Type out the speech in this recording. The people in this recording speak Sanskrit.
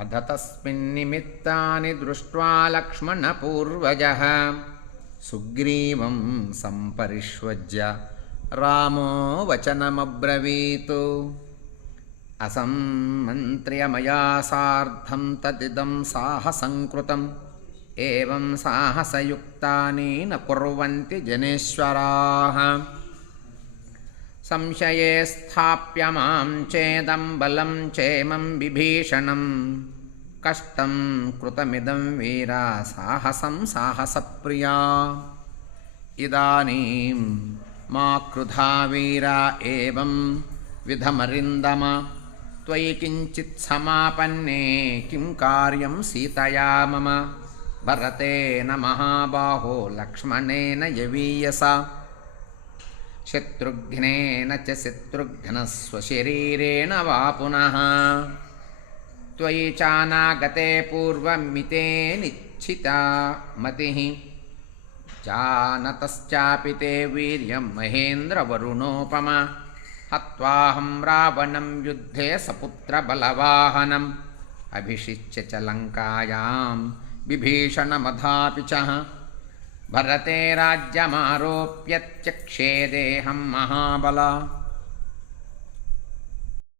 अध तस्मिन्निमित्तानि दृष्ट्वा लक्ष्मणपूर्वजः सुग्रीवं सम्परिष्वज्य रामो वचनमब्रवीत्। असम्मन्त्र्य मया सार्धं तदिदं साहसं कृतम् एवं साहसयुक्तानि न कुर्वन्ति जनेश्वराः। संशये स्थाप्य मां चेदं बलं चेमं विभीषणं कष्टं कृतमिदं वीरा साहसं साहसप्रिया। इदानीं मा क्रुधा वीरा एवं विधमरिन्दम त्वयि किञ्चित् समापन्ने किं कार्यं सीतया मम भरतेन महाबाहो लक्ष्मणेन यवीयसा शत्रुघ्नेन च शत्रुघ्नः स्वशरीरेण वा पुनः त्वयि चानागते पूर्वमिते निश्चिता मतिः जानतश्चापि ते वीर्यं महेन्द्रवरुणोपमा हत्वाहं रावणं युद्धे सपुत्रबलवाहनम् अभिषिच्य च लङ्कायां विभीषणमधापि च भरते राज्यमारोप्य त्यक्षे देहं महाबला।